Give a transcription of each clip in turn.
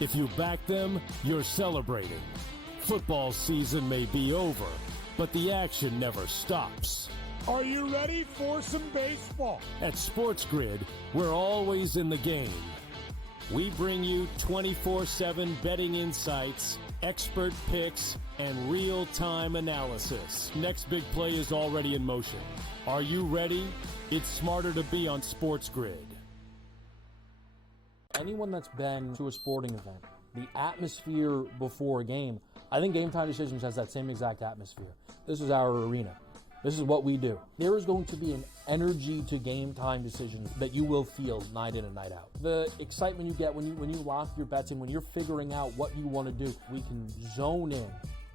If you back them, you're celebrating. Football season may be over, but the action never stops. Are you ready for some baseball? At SportsGrid, we're always in the game. We bring you 24/7 betting insights, expert picks, and real-time analysis. Next big play is already in motion. Are you ready? It's smarter to be on SportsGrid. Anyone that's been to a sporting event, the atmosphere before a game, I think Game Time Decisions has that same exact atmosphere. This is our arena. This is what we do. There is going to be an energy to Game Time Decisions that you will feel night in and night out. The excitement you get when you lock your bets in, when you're figuring out what you want to do, we can zone in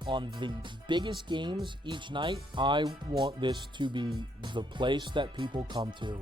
on the biggest games each night. I want this to be the place that people come to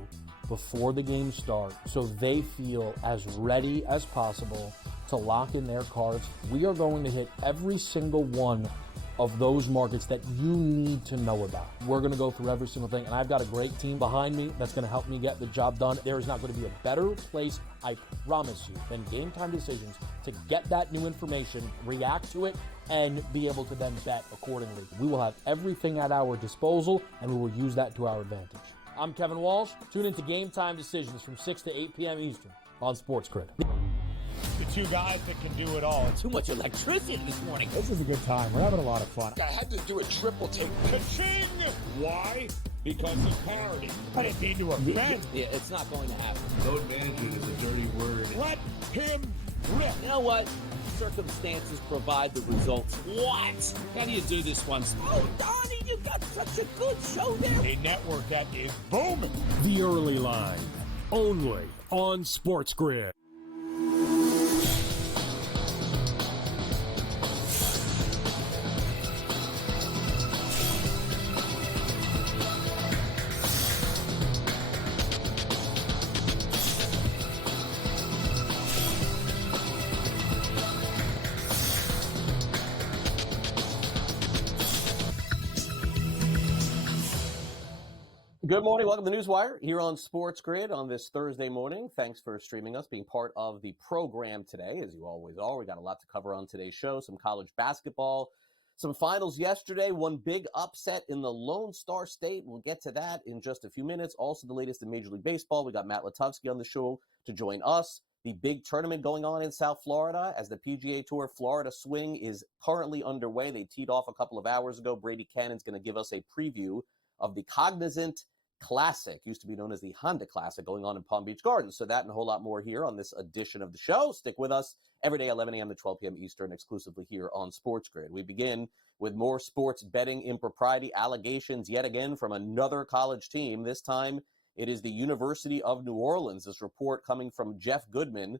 before the games start so they feel as ready as possible to lock in their cards. We are going to hit every single one of those markets that you need to know about. We're going to go through every single thing, and I've got a great team behind me that's going to help me get the job done. There is not going to be a better place, I promise you, than Game Time Decisions to get that new information, react to it, and be able to then bet accordingly. We will have everything at our disposal, and we will use that to our advantage. I'm Kevin Walsh. Tune into Game Time Decisions from 6 to 8 p.m. Eastern on SportsGrid. The two guys that can do it all. Too much electricity this morning. This is a good time. We're having a lot of fun. I had to do a triple take. Ka-ching! Why? Because of parity. I didn't mean to offend. Yeah, it's not going to happen. Load management is a dirty word. Let him rip. You know what? Circumstances provide the results. What? How do you do this one? Oh, Donnie, you got such a good show there. A network that is booming. The Early Line, only on SportsGrid. Good morning. Welcome to NewsWire here on SportsGrid on this Thursday morning. Thanks for streaming us, being part of the program today, as you always are. We got a lot to cover on today's show. Some college basketball, some finals yesterday, one big upset in the Lone Star State. We'll get to that in just a few minutes. Also, the latest in Major League Baseball. We got Matt Lutovsky on the show to join us. The big tournament going on in South Florida as the PGA Tour Florida Swing is currently underway. They teed off a couple of hours ago. Brady Kannon is going to give us a preview of the Cognizant Classic, used to be known as the Honda Classic, going on in Palm Beach Gardens. So that and a whole lot more here on this edition of the show. Stick with us every day, 11 a.m. to 12 p.m. Eastern, exclusively here on SportsGrid. We begin with more sports betting impropriety allegations yet again from another college team. This time it is the University of New Orleans. This report coming from Jeff Goodman,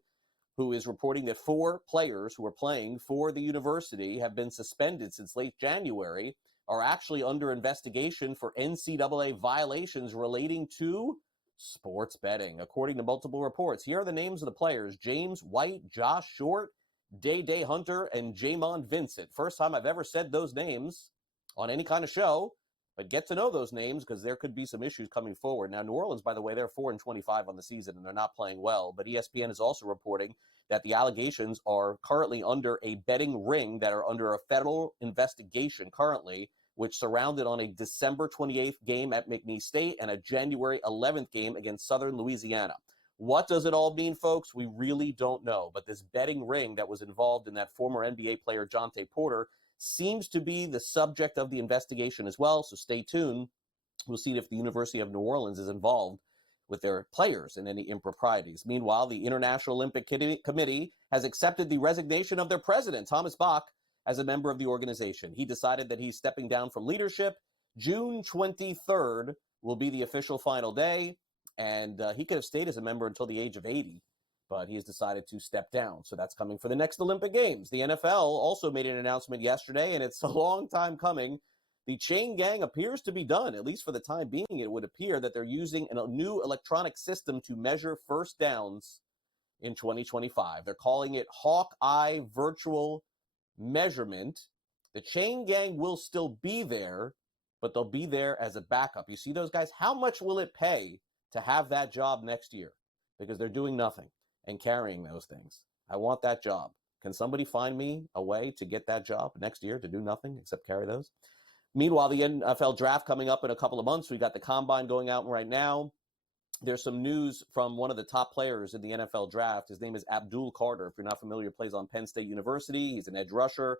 who is reporting that 4 players who are playing for the university have been suspended since late January, are actually under investigation for NCAA violations relating to sports betting. According to multiple reports, here are the names of the players: James White, Josh Short, Day Hunter, and Jamon Vincent. First time I've ever said those names on any kind of show, but get to know those names because there could be some issues coming forward. Now, New Orleans, by the way, they're 4-25 on the season, and they're not playing well, but ESPN is also reporting that the allegations are currently under a betting ring that are under a federal investigation currently, which surrounded on a December 28th game at McNeese State and a January 11th game against Southern Louisiana. What does it all mean, folks? We really don't know. But this betting ring that was involved in that former NBA player Jonte Porter seems to be the subject of the investigation as well. So stay tuned. We'll see if the University of New Orleans is involved with their players in any improprieties. Meanwhile, the International Olympic Committee has accepted the resignation of their president, Thomas Bach, as a member of the organization. He decided that he's stepping down from leadership. June 23rd will be the official final day, and he could have stayed as a member until the age of 80, but he has decided to step down. So that's coming for the next Olympic Games. The NFL also made an announcement yesterday, and it's a long time coming. The chain gang appears to be done, at least for the time being. It would appear that they're using a new electronic system to measure first downs in 2025. They're calling it Hawkeye Virtual Measurement. The chain gang will still be there, but they'll be there as a backup. You see those guys? How much will it pay to have that job next year? Because they're doing nothing and carrying those things. I want that job. Can somebody find me a way to get that job next year to do nothing except carry those? Meanwhile, the NFL draft coming up in a couple of months. We've got the combine going out right now. There's some news from one of the top players in the NFL draft. His name is Abdul Carter. If you're not familiar, plays on Penn State University. He's an edge rusher.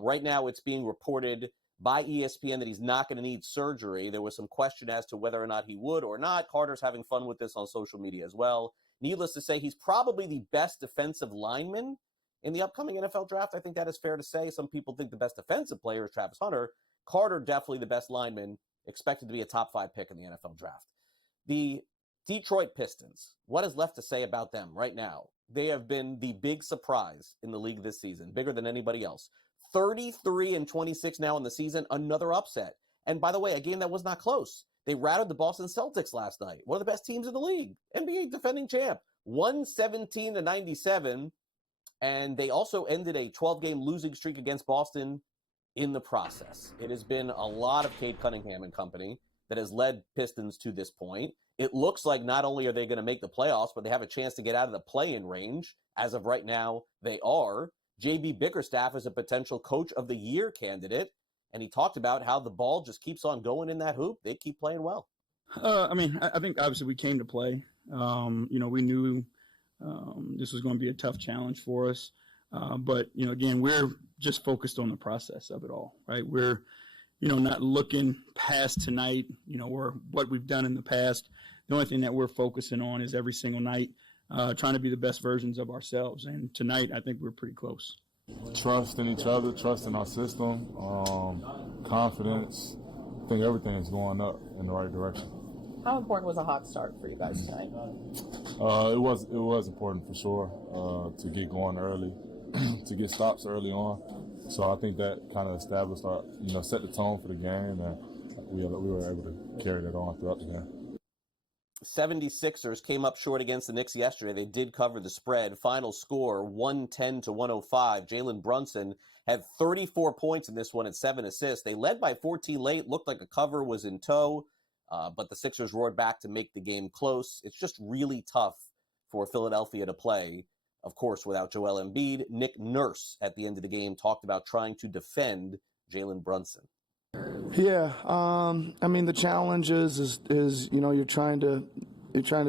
Right now, it's being reported by ESPN that he's not going to need surgery. There was some question as to whether or not he would or not. Carter's having fun with this on social media as well. Needless to say, he's probably the best defensive lineman in the upcoming NFL draft. I think that is fair to say. Some people think the best defensive player is Travis Hunter. Carter, definitely the best lineman, expected to be a top 5 pick in the NFL draft. The Detroit Pistons, what is left to say about them right now? They have been the big surprise in the league this season, bigger than anybody else. 33-26 now in the season, another upset. And by the way, a game that was not close. They routed the Boston Celtics last night, one of the best teams in the league, NBA defending champ, 117-97. And they also ended a 12-game losing streak against Boston in the process. It has been a lot of Cade Cunningham and company that has led Pistons to this point. It looks like not only are they going to make the playoffs, but they have a chance to get out of the play-in range. As of right now, they are. J.B. Bickerstaff is a potential Coach of the Year candidate, and he talked about how the ball just keeps on going in that hoop. They keep playing well. I think obviously we came to play. We knew this was going to be a tough challenge for us. But again, we're just focused on the process of it all, right? We're, not looking past tonight, or what we've done in the past. The only thing that we're focusing on is every single night trying to be the best versions of ourselves. And tonight, I think we're pretty close. Trust in each other, trust in our system, confidence. I think everything is going up in the right direction. How important was a hot start for you guys tonight? It was important for sure to get going early, to get stops early on. So I think that kind of established our, set the tone for the game, and we were able to carry that on throughout the game. 76ers came up short against the Knicks yesterday. They did cover the spread. Final score, 110-105. Jalen Brunson had 34 points in this one and 7 assists. They led by 14 late. Looked like a cover was in tow, but the Sixers roared back to make the game close. It's just really tough for Philadelphia to play, of course, without Joel Embiid. Nick Nurse at the end of the game talked about trying to defend Jalen Brunson. Yeah, the challenge is you're trying to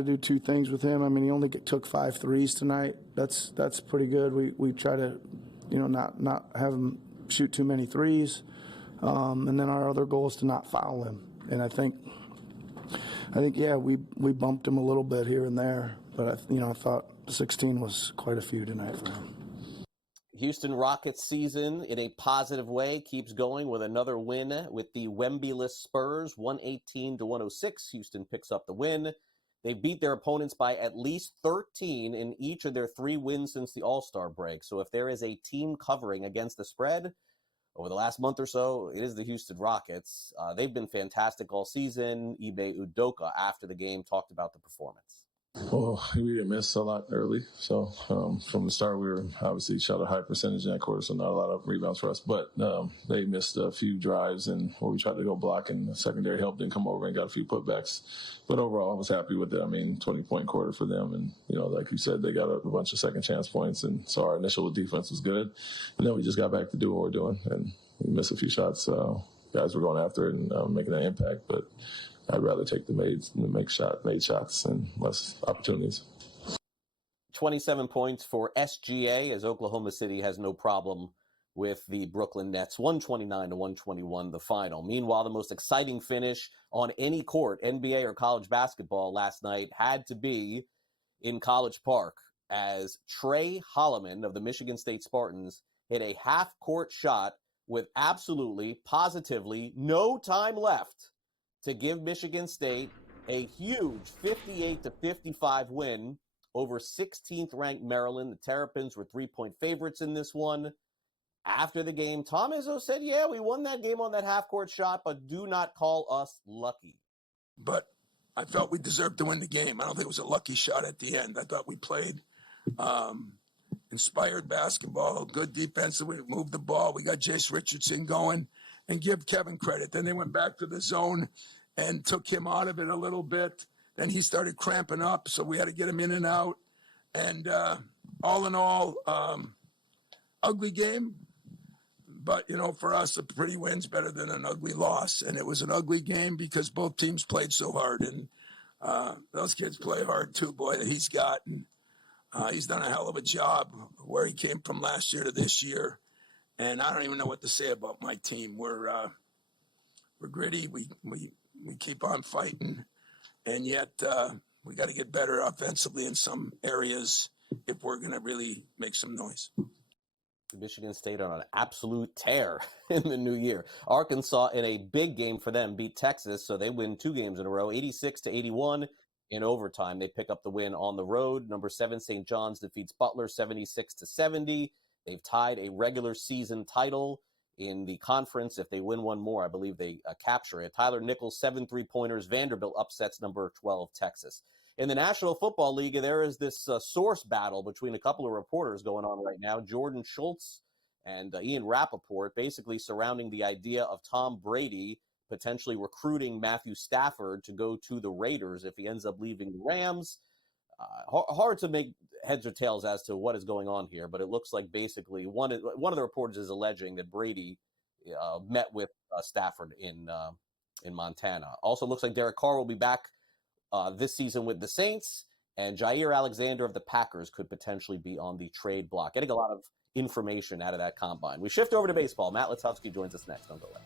do two things with him. He only took 5 threes tonight. That's pretty good. We try to not have him shoot too many threes, and then our other goal is to not foul him. And I think we bumped him a little bit here and there, but I thought 16 was quite a few tonight for him. Houston Rockets season in a positive way keeps going with another win with the Wemby-less Spurs, 118-106. Houston picks up the win. They beat their opponents by at least 13 in each of their 3 wins since the All-Star break. So if there is a team covering against the spread over the last month or so, it is the Houston Rockets. They've been fantastic all season. Ime Udoka, after the game, talked about the performance. Well, we didn't miss a lot early. So from the start, we were obviously shot a high percentage in that quarter, so not a lot of rebounds for us. But they missed a few drives and where we tried to go block, and the secondary help didn't come over and got a few putbacks. But overall, I was happy with it. 20-point quarter for them. And, like you said, they got a bunch of second chance points. And so our initial defense was good. And then we just got back to do what we're doing. And we missed a few shots. Guys were going after it and making an impact. But I'd rather take the made shots and less opportunities. 27 points for SGA, as Oklahoma City has no problem with the Brooklyn Nets. 129-121 the final. Meanwhile, the most exciting finish on any court, NBA or college basketball, last night had to be in College Park, as Trey Holloman of the Michigan State Spartans hit a half-court shot with absolutely, positively no time left to give Michigan State a huge 58-55 win over 16th-ranked Maryland. The Terrapins were 3-point favorites in this one. After the game, Tom Izzo said, yeah, we won that game on that half-court shot, but do not call us lucky. But I felt we deserved to win the game. I don't think it was a lucky shot at the end. I thought we played inspired basketball, good defense. We moved the ball. We got Jace Richardson going. And give Kevin credit. Then they went back to the zone and took him out of it a little bit. Then he started cramping up, so we had to get him in and out. And all in all, ugly game. But, for us, a pretty win's better than an ugly loss. And it was an ugly game because both teams played so hard. And those kids play hard, too, boy, that he's got. And he's done a hell of a job where he came from last year to this year. And I don't even know what to say about my team. We're gritty. We keep on fighting. And yet we got to get better offensively in some areas if we're going to really make some noise. Michigan State on an absolute tear in the new year. Arkansas, in a big game for them, beat Texas, so they win 2 games in a row, 86-81 in overtime. They pick up the win on the road. Number 7, St. John's defeats Butler 76-70. They've tied a regular season title in the conference. If they win one more, I believe they capture it. Tyler Nichols, 7 3-pointers. Vanderbilt upsets number 12, Texas. In the National Football League, there is this source battle between a couple of reporters going on right now. Jordan Schultz and Ian Rappaport basically surrounding the idea of Tom Brady potentially recruiting Matthew Stafford to go to the Raiders if he ends up leaving the Rams. Hard to make heads or tails as to what is going on here, but it looks like basically one of the reporters is alleging that Brady met with Stafford in Montana. Also looks like Derek Carr will be back this season with the Saints, and Jair Alexander of the Packers could potentially be on the trade block. Getting a lot of information out of that combine. We shift over to baseball. Matt Lutovsky joins us next. Don't go away.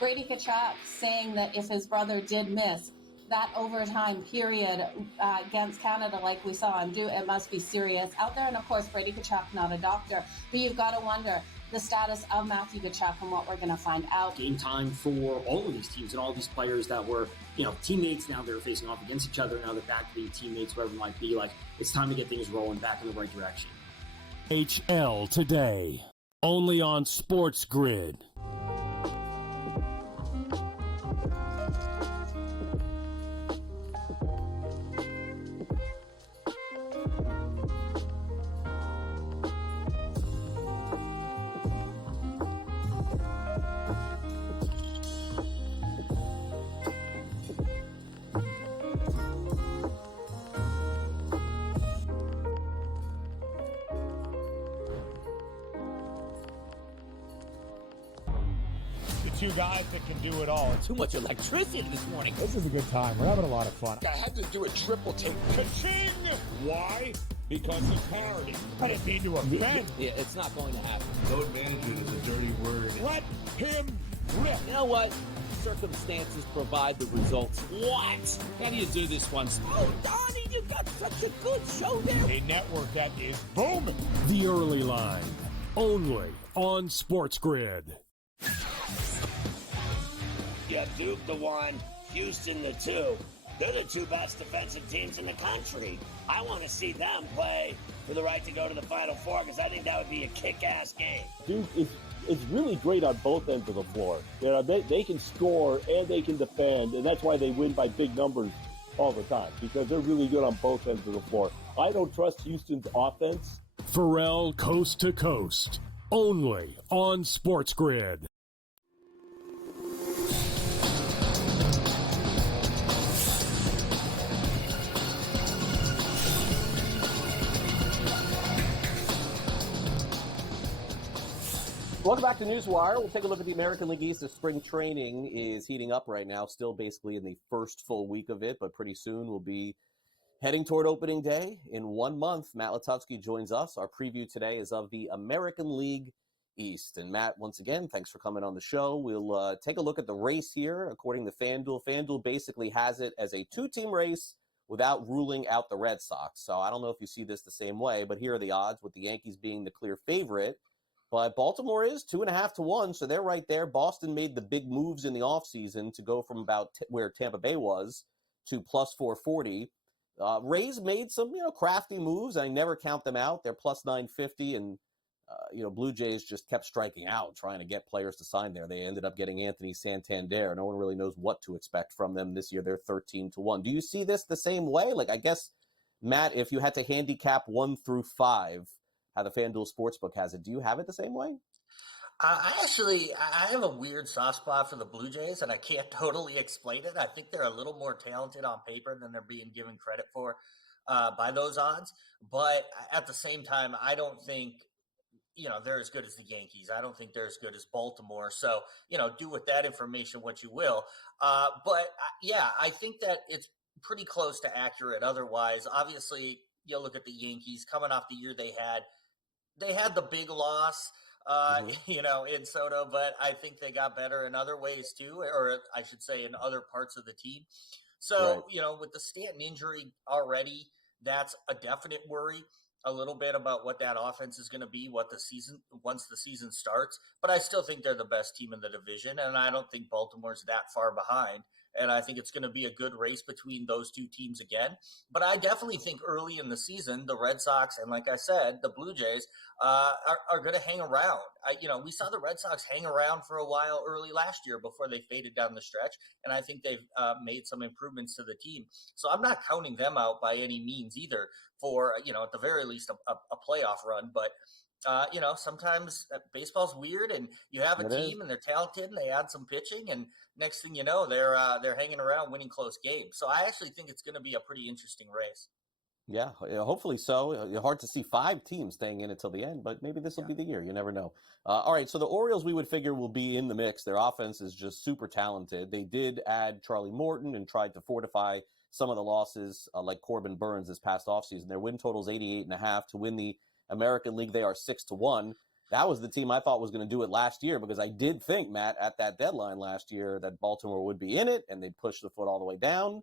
Brady Kannon saying that if his brother did miss that overtime period against Canada like we saw him do, it must be serious out there. And of course, Brady Kannon, not a doctor, but you've got to wonder the status of Matthew Kannon and what we're going to find out. Game time for all of these teams and all these players that were, teammates. Now they're facing off against each other. Now they're back to being teammates, whatever it might be. Like, it's time to get things rolling back in the right direction. HL today, only on SportsGrid. Two guys that can do it all. Too much electricity this morning. This is a good time. We're having a lot of fun. I had to do a triple take. Ka-ching! Why? Because of parity. I didn't mean to offend. Yeah, it's not going to happen. Load management is a dirty word. Let him rip. You know what? Circumstances provide the results. What? How do you do this one? Oh, Donnie, you got such a good show there. A network that is booming. The Early Line, only on SportsGrid. Yeah, Duke the 1, Houston the 2. They're the 2 best defensive teams in the country. I want to see them play for the right to go to the Final Four because I think that would be a kick-ass game. Duke is really great on both ends of the floor. They can score and they can defend, and that's why they win by big numbers all the time, because they're really good on both ends of the floor. I don't trust Houston's offense. Pharrell Coast to Coast, only on SportsGrid. Welcome back to NewsWire. We'll take a look at the American League East as spring training is heating up right now. Still basically in the first full week of it, but pretty soon we'll be heading toward opening day in 1 month. Matt Lutovsky joins us. Our preview today is of the American League East. And Matt, once again, thanks for coming on the show. We'll take a look at the race here. According to FanDuel, FanDuel basically has it as a 2-team race without ruling out the Red Sox. So I don't know if you see this the same way, but here are the odds, with the Yankees being the clear favorite. But Baltimore is 2.5 to 1, so they're right there. Boston made the big moves in the offseason to go from about where Tampa Bay was to plus 440. Rays made some, crafty moves. I never count them out. They're plus 950, and Blue Jays just kept striking out, trying to get players to sign there. They ended up getting Anthony Santander. No one really knows what to expect from them this year. They're 13-1. Do you see this the same way? Like, I guess, Matt, if you had to handicap 1 through 5, how the FanDuel Sportsbook has it, do you have it the same way? I have a weird soft spot for the Blue Jays, and I can't totally explain it. I think they're a little more talented on paper than they're being given credit for by those odds. But at the same time, I don't think, they're as good as the Yankees. I don't think they're as good as Baltimore. So, do with that information what you will. I think that it's pretty close to accurate. Otherwise, obviously, you look at the Yankees coming off the year they had the big loss. In Soto, but I think they got better in other ways too, or I should say in other parts of the team. So, right. With the Stanton injury already, that's a definite worry a little bit about what that offense is going to be, once the season starts. But I still think they're the best team in the division, and I don't think Baltimore's that far behind. And I think it's going to be a good race between those two teams again. But I definitely think early in the season, the Red Sox and, like I said, the Blue Jays are going to hang around. We saw the Red Sox hang around for a while early last year before they faded down the stretch. And I think they've made some improvements to the team. So I'm not counting them out by any means either for, at the very least, a playoff run. But sometimes baseball's weird, and you have a team and they're talented and they add some pitching, and next thing you know, they're hanging around winning close games. So I actually think it's going to be a pretty interesting race. Yeah, hopefully so. Hard to see 5 teams staying in until the end, but maybe this will be the year. You never know. All right, so the Orioles we would figure will be in the mix. Their offense is just super talented. They did add Charlie Morton and tried to fortify some of the losses like Corbin Burns this past offseason. Their win total is 88.5. To win the American League, they are 6-1. That was the team I thought was going to do it last year, because I did think, Matt, at that deadline last year that Baltimore would be in it and they'd push the foot all the way down.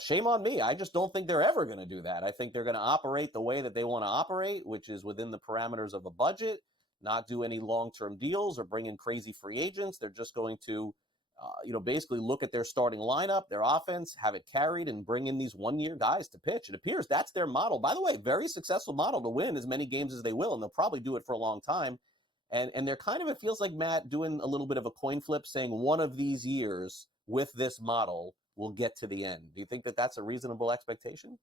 Shame on me. I just don't think they're ever going to do that. I think they're going to operate the way that they want to operate, which is within the parameters of a budget, not do any long-term deals or bring in crazy free agents. They're just going to, basically look at their starting lineup, their offense, have it carried, and bring in these one-year guys to pitch. It appears that's their model. By the way, very successful model to win as many games as they will, and they'll probably do it for a long time. And they're kind of, it feels like, Matt, doing a little bit of a coin flip, saying one of these years with this model will get to the end. Do you think that that's a reasonable expectation?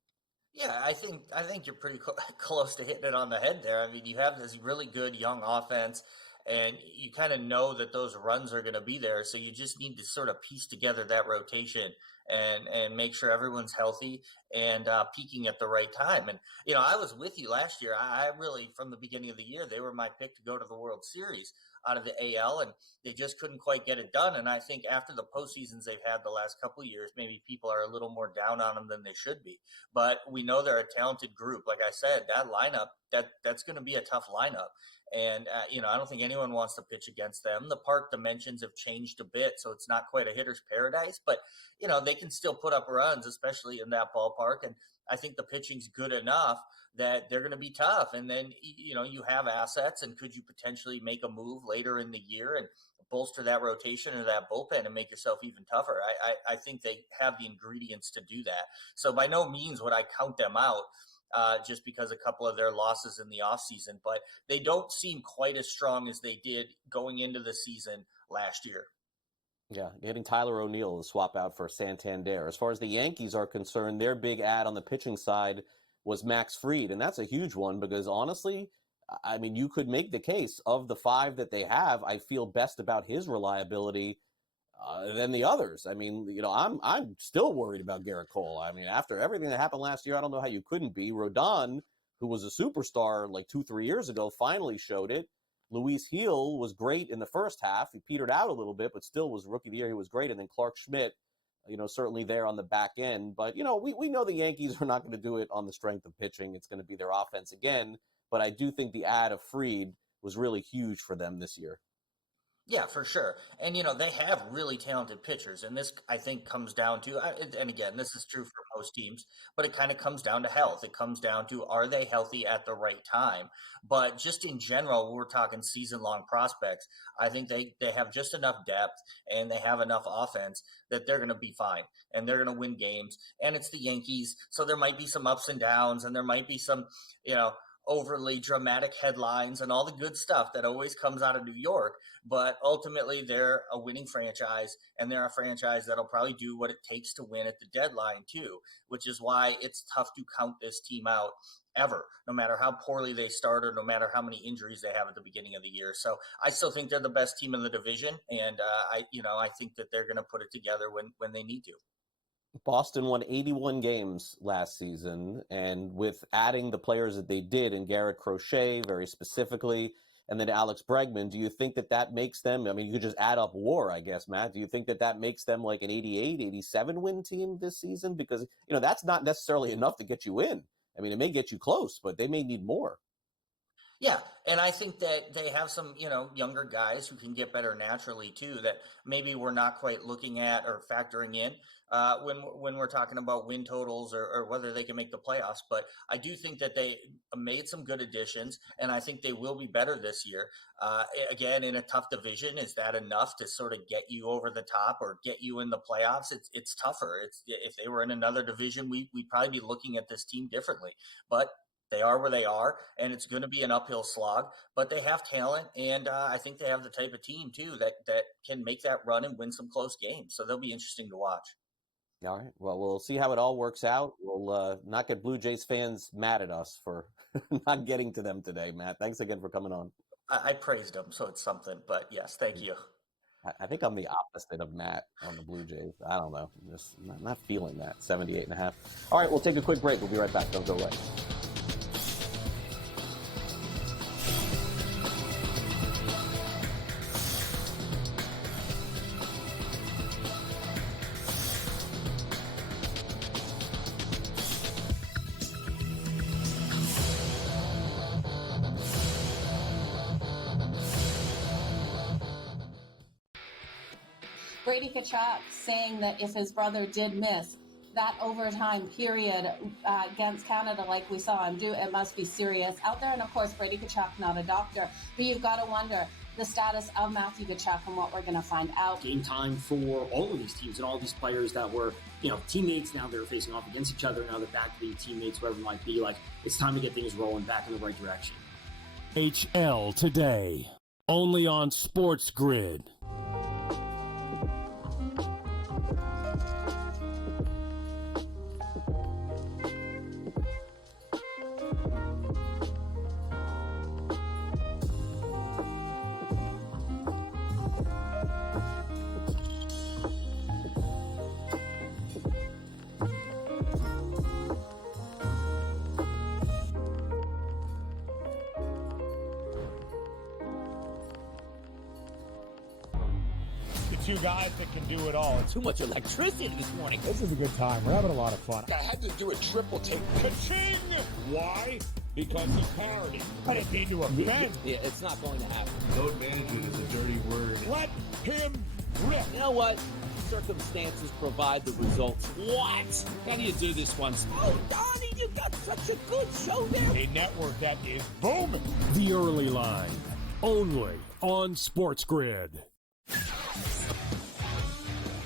Yeah, I think you're pretty close to hitting it on the head there. I mean, you have this really good young offense, and you kind of know that those runs are going to be there. So you just need to sort of piece together that rotation and make sure everyone's healthy and peaking at the right time. And, I was with you last year. I really, from the beginning of the year, they were my pick to go to the World Series out of the AL, and they just couldn't quite get it done. And I think after the postseasons they've had the last couple of years, maybe people are a little more down on them than they should be. But we know they're a talented group. Like I said, that lineup, that's going to be a tough lineup. And, I don't think anyone wants to pitch against them. The park dimensions have changed a bit, so it's not quite a hitter's paradise. But, they can still put up runs, especially in that ballpark. And I think the pitching's good enough that they're going to be tough. And then, you have assets, and could you potentially make a move later in the year and bolster that rotation or that bullpen and make yourself even tougher? I think they have the ingredients to do that. So by no means would I count them out. Just because a couple of their losses in the offseason, but they don't seem quite as strong as they did going into the season last year. Yeah, getting Tyler O'Neill to swap out for Santander. As far as the Yankees are concerned, their big ad on the pitching side was Max Fried, and that's a huge one because honestly, I mean, you could make the case of the 5 that they have, I feel best about his reliability than the others. I mean, I'm still worried about Garrett Cole. I mean, after everything that happened last year, I don't know how you couldn't be. Rodon, who was a superstar like 2-3 years ago, finally showed it. Luis Heel was great in the first half. He petered out a little bit, but still was rookie of the year. He was great. And then Clark Schmidt, certainly there on the back end. But, we know the Yankees are not going to do it on the strength of pitching. It's going to be their offense again. But I do think the ad of Fried was really huge for them this year. Yeah, for sure. And, they have really talented pitchers. And this, I think, comes down to, and again, this is true for most teams, but it kind of comes down to health. It comes down to, are they healthy at the right time? But just in general, we're talking season-long prospects. I think they have just enough depth and they have enough offense that they're going to be fine and they're going to win games. And it's the Yankees. So there might be some ups and downs and there might be some, overly dramatic headlines and all the good stuff that always comes out of New York. But ultimately, they're a winning franchise, and they're a franchise that'll probably do what it takes to win at the deadline too, which is why it's tough to count this team out ever, no matter how poorly they start or no matter how many injuries they have at the beginning of the year. So I still think they're the best team in the division, and I think that they're going to put it together when they need to. Boston won 81 games last season, and with adding the players that they did, and Garrett Crochet very specifically, and then Alex Bregman, do you think that makes them, I mean, you could just add up WAR, I guess, Matt. Do you think that makes them like an 88, 87 win team this season? Because, that's not necessarily enough to get you in. I mean, it may get you close, but they may need more. Yeah, and I think that they have some, younger guys who can get better naturally too, that maybe we're not quite looking at or factoring in when we're talking about win totals or whether they can make the playoffs. But I do think that they made some good additions, and I think they will be better this year. Again, in a tough division, is that enough to sort of get you over the top or get you in the playoffs? It's tougher. If they were in another division, we'd probably be looking at this team differently. But they are where they are, and it's going to be an uphill slog, but they have talent, and I think they have the type of team, too, that can make that run and win some close games. So they'll be interesting to watch. All right. Well, we'll see how it all works out. We'll not get Blue Jays fans mad at us for not getting to them today, Matt. Thanks again for coming on. I praised them, so it's something, but yes, thank you. I think I'm the opposite of Matt on the Blue Jays. I don't know. I'm just not feeling that. 78.5. All right, we'll take a quick break. We'll be right back. Don't go away. Brady Kannon saying that if his brother did miss that overtime period against Canada like we saw him do, it must be serious out there. And of course, Brady Kannon, not a doctor, but you've got to wonder the status of Matthew Tkachuk and what we're going to find out. Game time for all of these teams and all these players that were, teammates. Now they're facing off against each other. Now they're back to being teammates, whoever it might be. Like, it's time to get things rolling back in the right direction. HL today, only on SportsGrid. Two guys that can do it all. Too much electricity this morning. This is a good time. We're having a lot of fun. I had to do a triple take. Ka-ching! Why? Because of parity. I didn't mean to offend. Yeah, it's not going to happen. Load management is a dirty word. Let him rip. You know what? Circumstances provide the results. What? How do you do this one? Oh, Donnie, you got such a good show there. A network that is booming. The Early Line, only on SportsGrid.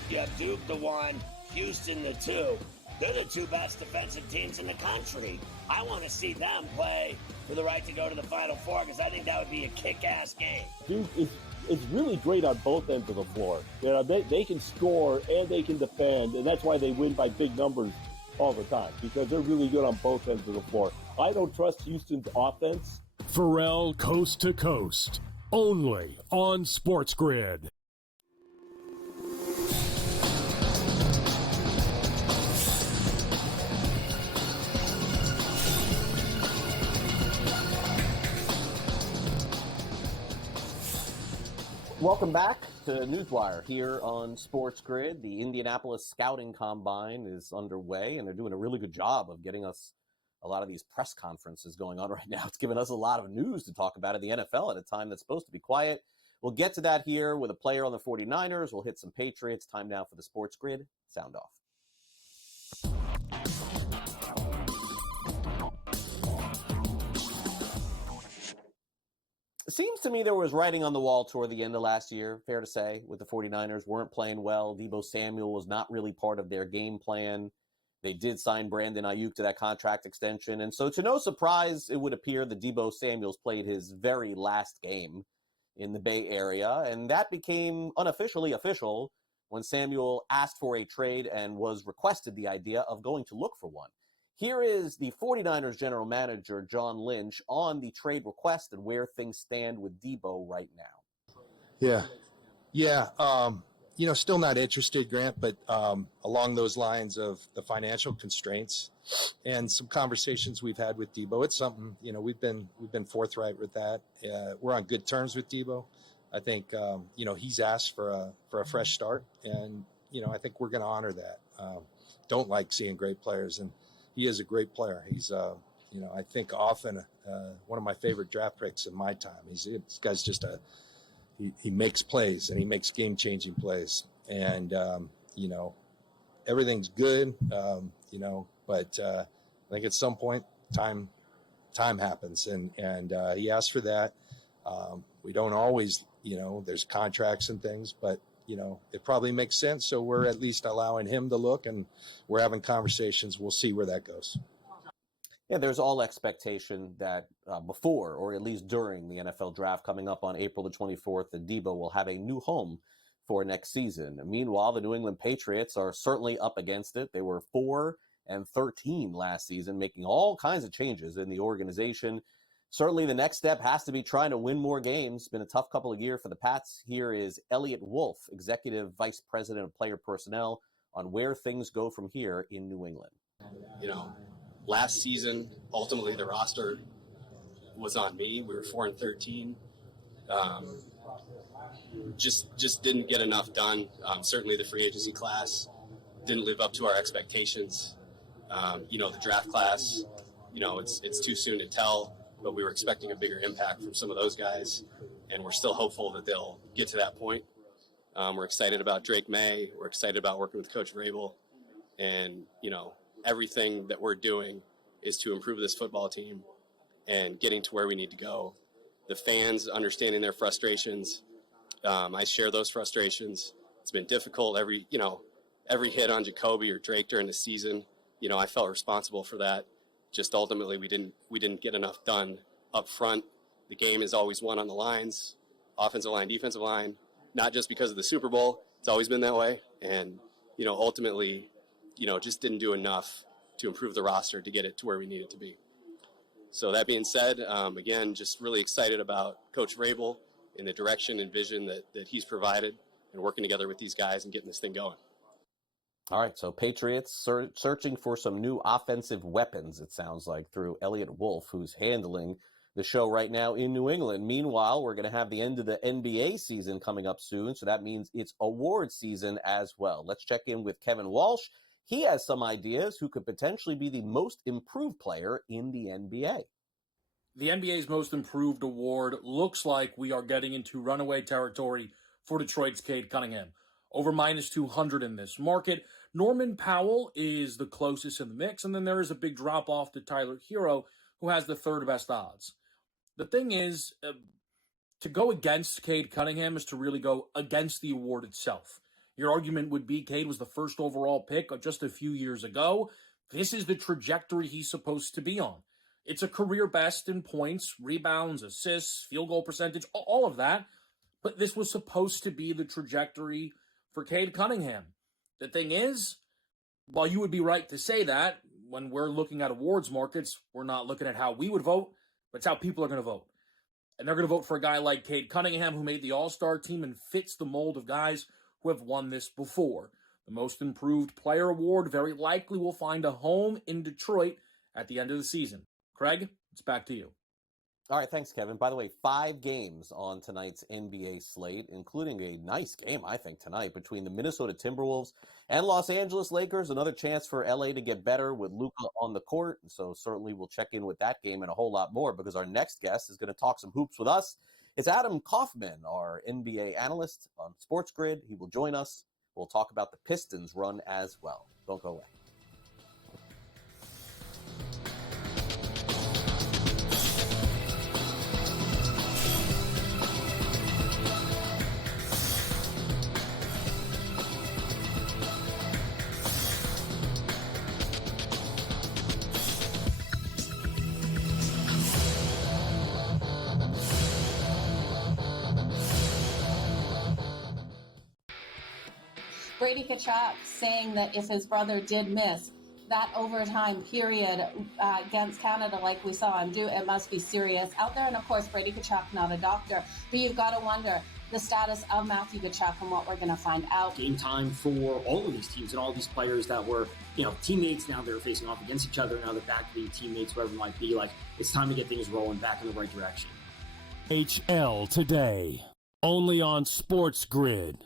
You have Duke the 1, Houston the 2. They're the two best defensive teams in the country. I want to see them play for the right to go to the Final Four because I think that would be a kick-ass game. Duke is really great on both ends of the floor. They can score and they can defend, and that's why they win by big numbers all the time, because they're really good on both ends of the floor. I don't trust Houston's offense. Pharrell Coast to Coast, only on SportsGrid. Welcome back to NewsWire here on SportsGrid. The Indianapolis Scouting Combine is underway, and they're doing a really good job of getting us a lot of these press conferences going on right now. It's given us a lot of news to talk about in the NFL at a time that's supposed to be quiet. We'll get to that here with a player on the 49ers. We'll hit some Patriots. Time now for the SportsGrid Sound Off. It seems to me there was writing on the wall toward the end of last year, fair to say, with the 49ers weren't playing well. Deebo Samuel was not really part of their game plan. They did sign Brandon Ayuk to that contract extension. And so to no surprise, it would appear that Deebo Samuel's played his very last game in the Bay Area. And that became unofficially official when Samuel asked for a trade and was requested the idea of going to look for one. Here is the 49ers general manager, John Lynch, on the trade request and where things stand with Deebo right now. Yeah. Still not interested, Grant, but along those lines of the financial constraints and some conversations we've had with Deebo, it's something, we've been forthright with that. We're on good terms with Deebo. I think, he's asked for a fresh start, and, I think we're going to honor that. Don't like seeing great players, and he is a great player. He's, I think often one of my favorite draft picks in my time. This guy's just he makes plays, and he makes game-changing plays. And, everything's good, but I think at some point time happens, and he asked for that. We don't always, there's contracts and things, but, it probably makes sense. So we're at least allowing him to look, and we're having conversations. We'll see where that goes. Yeah, there's all expectation that before, or at least during the NFL draft coming up on April the 24th, that Deebo will have a new home for next season. Meanwhile, the New England Patriots are certainly up against it. They were 4-13 last season, making all kinds of changes in the organization. Certainly the next step has to be trying to win more games. It's been a tough couple of years for the Pats. Here is Elliot Wolf, Executive Vice President of Player Personnel, on where things go from here in New England. Last season, ultimately the roster was on me. We were 4-13. Just didn't get enough done. Certainly the free agency class didn't live up to our expectations. The draft class, it's too soon to tell, but we were expecting a bigger impact from some of those guys, and we're still hopeful that they'll get to that point. We're excited about Drake May. We're excited about working with Coach Vrabel, and, everything that we're doing is to improve this football team and getting to where we need to go. The fans understanding their frustrations. I share those frustrations. It's been difficult. Every hit on Jacoby or Drake during the season, I felt responsible for that. Just ultimately we didn't get enough done up front. The game is always won on the lines, offensive line, defensive line, not just because of the Super Bowl. It's always been that way. And, ultimately, just didn't do enough to improve the roster to get it to where we need it to be. So that being said, again, just really excited about Coach Vrabel and the direction and vision that he's provided, and working together with these guys and getting this thing going. All right, so Patriots searching for some new offensive weapons, it sounds like, through Elliot Wolf, who's handling the show right now in New England. Meanwhile, we're going to have the end of the NBA season coming up soon, so that means it's award season as well. Let's check in with Kevin Walsh. He has some ideas who could potentially be the most improved player in the NBA. The NBA's most improved award looks like we are getting into runaway territory for Detroit's Cade Cunningham. Over -200 in this market. Norman Powell is the closest in the mix, and then there is a big drop-off to Tyler Hero, who has the third best odds. The thing is, to go against Cade Cunningham is to really go against the award itself. Your argument would be Cade was the first overall pick just a few years ago. This is the trajectory he's supposed to be on. It's a career best in points, rebounds, assists, field goal percentage, all of that. But this was supposed to be the trajectory for Cade Cunningham. The thing is, while you would be right to say that, when we're looking at awards markets, we're not looking at how we would vote, but it's how people are going to vote. And they're going to vote for a guy like Cade Cunningham, who made the All-Star team and fits the mold of guys who have won this before. The Most Improved Player Award very likely will find a home in Detroit at the end of the season. Craig, it's back to you. All right, thanks, Kevin. By the way, 5 games on tonight's NBA slate, including a nice game, I think, tonight between the Minnesota Timberwolves and Los Angeles Lakers. Another chance for LA to get better with Luka on the court. So certainly we'll check in with that game and a whole lot more, because our next guest is going to talk some hoops with us. It's Adam Kaufman, our NBA analyst on SportsGrid. He will join us. We'll talk about the Pistons run as well. Don't go away. Brady Kannon saying that if his brother did miss that overtime period against Canada like we saw him do, it must be serious out there. And of course, Brady Kannon, not a doctor, but you've got to wonder the status of Matthew Tkachuk and what we're going to find out. Game time for all of these teams and all these players that were, teammates. Now they're facing off against each other. Now they're back to being teammates, whoever it might be. Like, it's time to get things rolling back in the right direction. HL today, only on SportsGrid.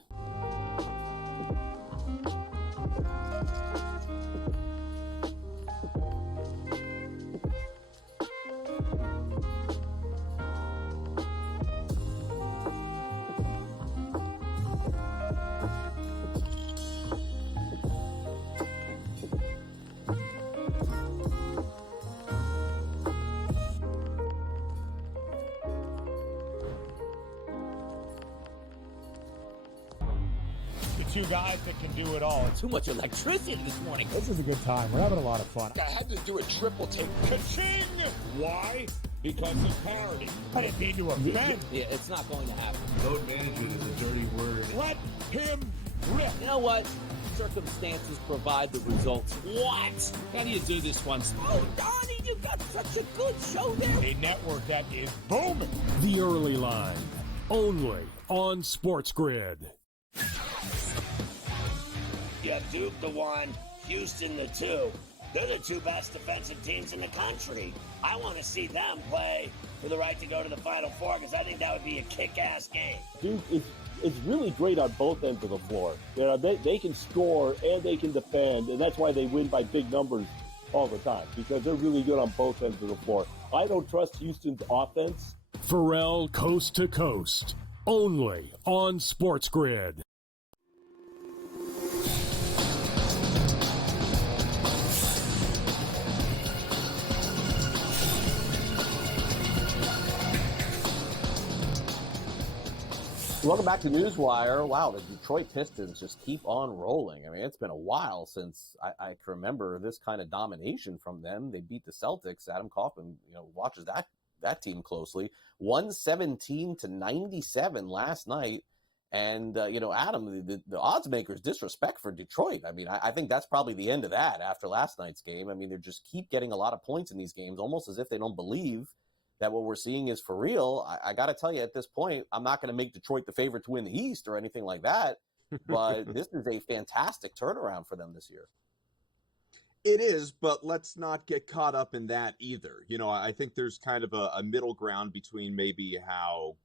Two guys that can do it all. Too much electricity this morning. This is a good time. We're having a lot of fun. I had to do a triple take. Ka-ching! Why? Because of parity. I didn't mean to offend. Yeah, it's not going to happen. Load management is a dirty word. Let him rip. You know what? Circumstances provide the results. What? How do you do this one? Oh, Donnie, you got such a good show there. A network that is booming. The Early Line, only on SportsGrid. You have Duke the 1, Houston the 2. They're the two best defensive teams in the country. I want to see them play for the right to go to the Final Four because I think that would be a kick-ass game. Duke is really great on both ends of the floor. They can score and they can defend, and that's why they win by big numbers all the time, because they're really good on both ends of the floor. I don't trust Houston's offense. Pharrell Coast to Coast, only on SportsGrid. Welcome back to NewsWire. Wow, the Detroit Pistons just keep on rolling. I mean, it's been a while since I can remember this kind of domination from them. They beat the Celtics. Adam Kaufman, watches that team closely. 117-97 last night. And, Adam, the odds makers' disrespect for Detroit. I mean, I think that's probably the end of that after last night's game. I mean, they just keep getting a lot of points in these games, almost as if they don't believe that what we're seeing is for real. I got to tell you, at this point, I'm not going to make Detroit the favorite to win the East or anything like that, but this is a fantastic turnaround for them this year. It is, but let's not get caught up in that either. I think there's kind of a middle ground between maybe how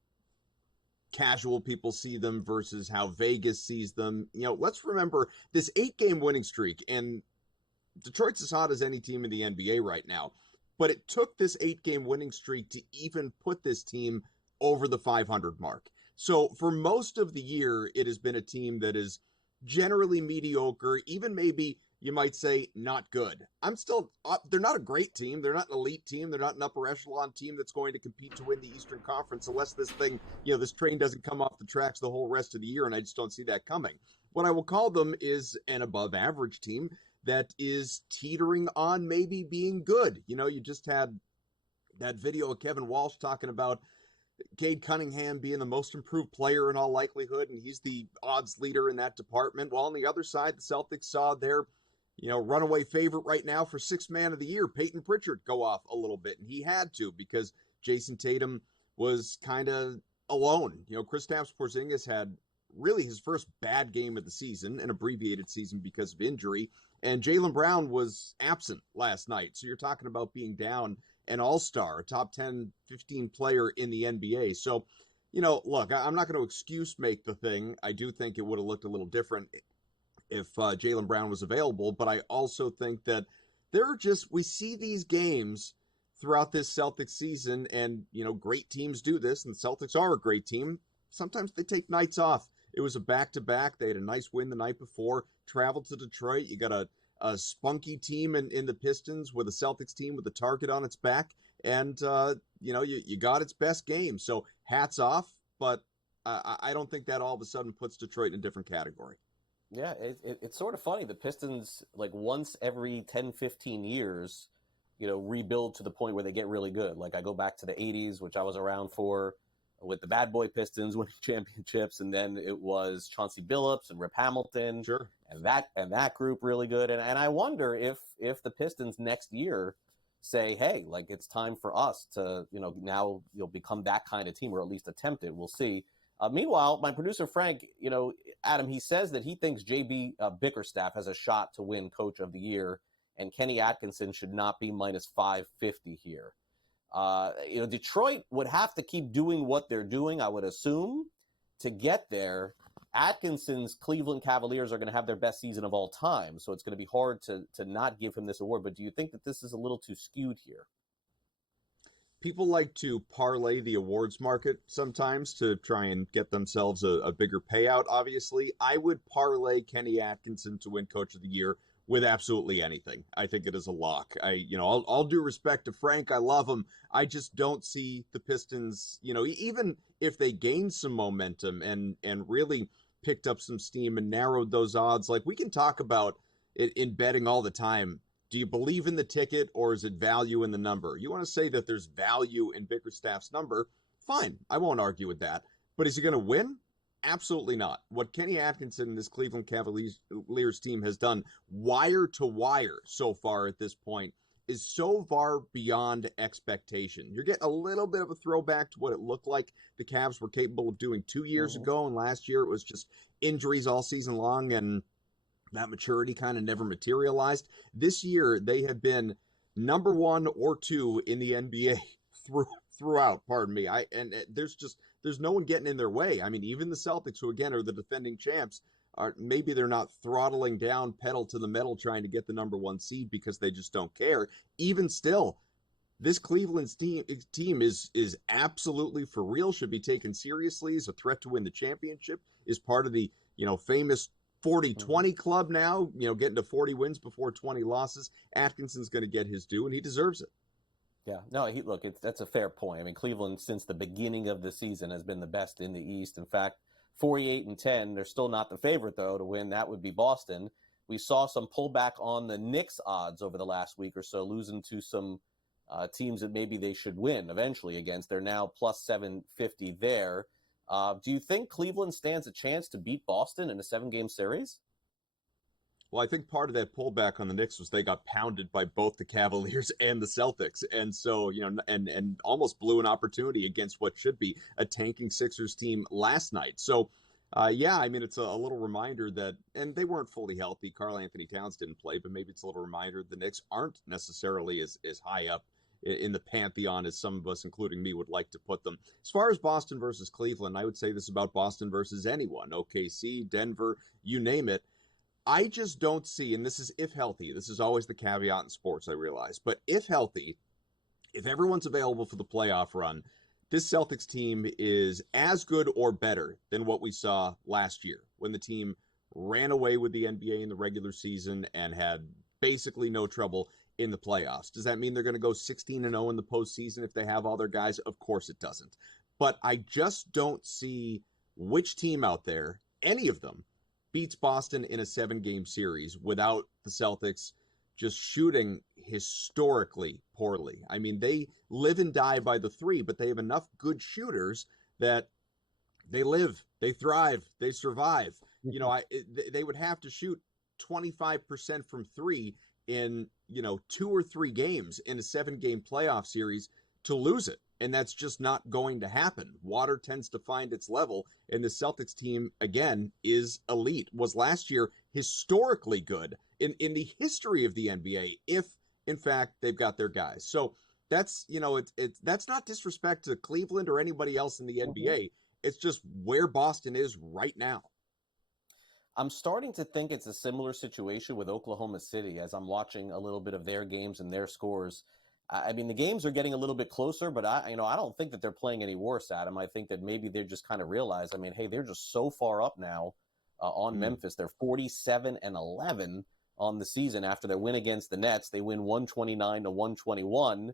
casual people see them versus how Vegas sees them. Let's remember this 8-game winning streak, and Detroit's as hot as any team in the NBA right now. But it took this 8-game winning streak to even put this team over the 500 mark. So for most of the year, it has been a team that is generally mediocre, even maybe you might say not good. They're not a great team. They're not an elite team. They're not an upper echelon team that's going to compete to win the Eastern Conference unless this thing, this train doesn't come off the tracks the whole rest of the year, and I just don't see that coming. What I will call them is an above average team that is teetering on maybe being good. You just had that video of Kevin Walsh talking about Cade Cunningham being the most improved player in all likelihood, and he's the odds leader in that department. Well, on the other side, the Celtics saw their, runaway favorite right now for Sixth Man of the Year, Peyton Pritchard, go off a little bit, and he had to because Jason Tatum was kind of alone. Kristaps Porzingis had really his first bad game of the season, an abbreviated season because of injury. And Jaylen Brown was absent last night. So you're talking about being down an all-star, a top 10, 15 player in the NBA. So, look, I'm not going to excuse make the thing. I do think it would have looked a little different if Jaylen Brown was available. But I also think that we see these games throughout this Celtics season, and, great teams do this, and the Celtics are a great team. Sometimes they take nights off. It was a back-to-back. They had a nice win the night before, traveled to Detroit. You got a spunky team in the Pistons with a Celtics team with a target on its back. And, you got its best game. So hats off, but I don't think that all of a sudden puts Detroit in a different category. Yeah, it's sort of funny. The Pistons, like once every 10, 15 years, rebuild to the point where they get really good. Like I go back to the 80s, which I was around for. with the bad boy Pistons winning championships, and then it was Chauncey Billups and Rip Hamilton. Sure. And that group really good. And I wonder if the Pistons next year say, hey, like it's time for us to, now you'll become that kind of team, or at least attempt it. We'll see. Meanwhile, my producer Frank, Adam, he says that he thinks JB Bickerstaff has a shot to win Coach of the Year, and Kenny Atkinson should not be minus 550 here. Detroit would have to keep doing what they're doing, I would assume, to get there. Atkinson's Cleveland Cavaliers are going to have their best season of all time, so it's going to be hard to not give him this award. But do you think that this is a little too skewed here? People like to parlay the awards market sometimes to try and get themselves a bigger payout, obviously. I would parlay Kenny Atkinson to win Coach of the Year with absolutely anything. I think it is a lock. All due respect to Frank, I love him. I just don't see the Pistons, even if they gained some momentum and really picked up some steam and narrowed those odds. Like, we can talk about it in betting all the time. Do you believe in the ticket, or is it value in the number? You want to say that there's value in Bickerstaff's number? Fine. I won't argue with that. But is he going to win? Absolutely not. What Kenny Atkinson and this Cleveland Cavaliers team has done wire to wire so far at this point is so far beyond expectation. You're getting a little bit of a throwback to what it looked like the Cavs were capable of doing 2 years ago, and last year it was just injuries all season long, and that maturity kind of never materialized. This year they have been number 1 or 2 in the NBA throughout. Pardon me. There's no one getting in their way. I mean, even the Celtics, who again are the defending champs, maybe they're not throttling down pedal to the metal trying to get the number 1 seed because they just don't care. Even still, this Cleveland's team is absolutely for real, should be taken seriously as a threat to win the championship, is part of the famous 40-20 club now, getting to 40 wins before 20 losses. Atkinson's going to get his due, and he deserves it. Yeah, no, that's a fair point. I mean, Cleveland, since the beginning of the season, has been the best in the East. In fact, 48-10, they're still not the favorite, though, to win. That would be Boston. We saw some pullback on the Knicks odds over the last week or so, losing to some teams that maybe they should win eventually against. They're now plus 750 there. Do you think Cleveland stands a chance to beat Boston in a 7-game series? Well, I think part of that pullback on the Knicks was they got pounded by both the Cavaliers and the Celtics. And so, and almost blew an opportunity against what should be a tanking Sixers team last night. So, it's a little reminder that, and they weren't fully healthy. Karl Anthony Towns didn't play, but maybe it's a little reminder the Knicks aren't necessarily as high up in the pantheon as some of us, including me, would like to put them. As far as Boston versus Cleveland, I would say this about Boston versus anyone, OKC, Denver, you name it. I just don't see, and this is if healthy, this is always the caveat in sports, I realize, but if healthy, if everyone's available for the playoff run, this Celtics team is as good or better than what we saw last year when the team ran away with the NBA in the regular season and had basically no trouble in the playoffs. Does that mean they're going to go 16-0 in the postseason if they have all their guys? Of course it doesn't. But I just don't see which team out there, any of them, beats Boston in a 7-game series without the Celtics just shooting historically poorly. I mean, they live and die by the 3, but they have enough good shooters that they live, they thrive, they survive. They would have to shoot 25% from 3 in 2 or 3 games in a 7-game playoff series to lose it. And that's just not going to happen. Water tends to find its level, and the Celtics team, again, is elite. Was last year historically good in the history of the NBA, if, in fact, they've got their guys. So that's, that's not disrespect to Cleveland or anybody else in the NBA. It's just where Boston is right now. I'm starting to think it's a similar situation with Oklahoma City as I'm watching a little bit of their games and their scores. I mean, the games are getting a little bit closer, but I don't think that they're playing any worse, Adam. I think that maybe they're just kind of realized, hey, they're just so far up now on Memphis. They're 47-11 on the season after their win against the Nets. They win 129-121,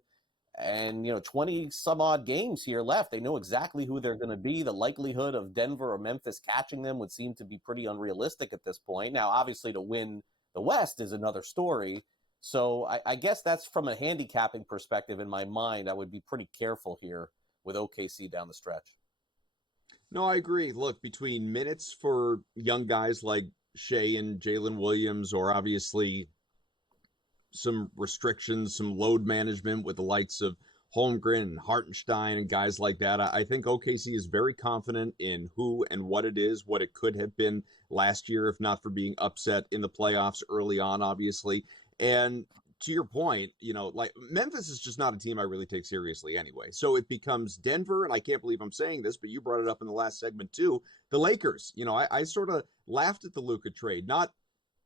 and 20 some odd games here left. They know exactly who they're going to be. The likelihood of Denver or Memphis catching them would seem to be pretty unrealistic at this point. Now, obviously, to win the West is another story. So I guess that's from a handicapping perspective in my mind. I would be pretty careful here with OKC down the stretch. No, I agree. Look, between minutes for young guys like Shea and Jalen Williams, or obviously some restrictions, some load management with the likes of Holmgren and Hartenstein and guys like that, I think OKC is very confident in who and what it is, what it could have been last year, if not for being upset in the playoffs early on, obviously. And to your point, like Memphis is just not a team I really take seriously anyway. So it becomes Denver, and I can't believe I'm saying this, but you brought it up in the last segment too, the Lakers. I sort of laughed at the Luka trade, not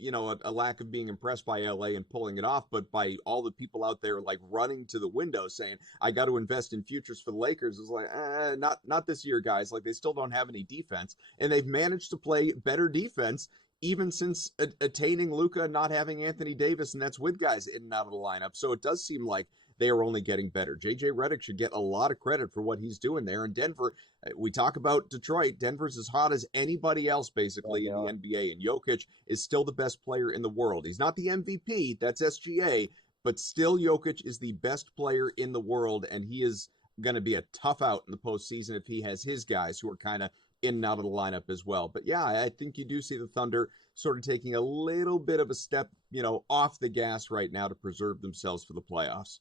a lack of being impressed by LA and pulling it off, but by all the people out there like running to the window saying, I got to invest in futures for the Lakers. It's like, not this year, guys. Like, they still don't have any defense, and they've managed to play better defense even since attaining Luka and not having Anthony Davis, and that's with guys in and out of the lineup. So it does seem like they are only getting better. JJ Redick should get a lot of credit for what he's doing there. And Denver, we talk about Detroit, Denver's as hot as anybody else basically in the NBA, and Jokic is still the best player in the world. He's not the MVP, that's SGA, but still Jokic is the best player in the world, and he is going to be a tough out in the postseason if he has his guys who are kind of in and out of the lineup as well. But yeah, I think you do see the Thunder sort of taking a little bit of a step, off the gas right now to preserve themselves for the playoffs.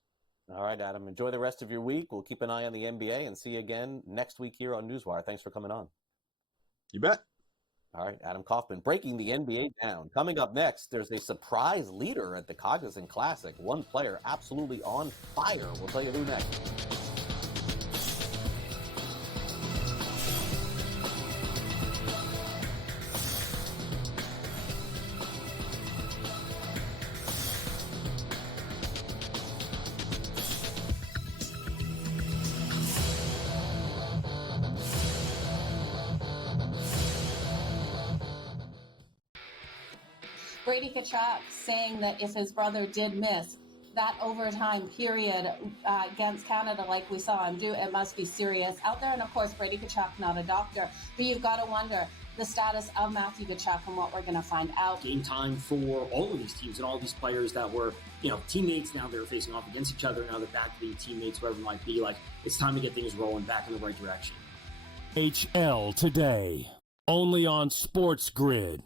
All right, Adam, enjoy the rest of your week. We'll keep an eye on the NBA and see you again next week here on NewsWire. Thanks for coming on. You bet. All right, Adam Kaufman breaking the NBA down. Coming up next, there's a surprise leader at the Cognizant Classic. One player absolutely on fire. We'll tell you who next. Brady Kannon saying that if his brother did miss that overtime period against Canada like we saw him do, it must be serious out there. And of course, Brady Kannon, not a doctor, but you've got to wonder the status of Matthew Kannon and what we're going to find out. Game time for all of these teams and all these players that were, teammates. Now they're facing off against each other. Now they're back to being teammates, whatever it might be. Like, it's time to get things rolling back in the right direction. HL today, only on SportsGrid.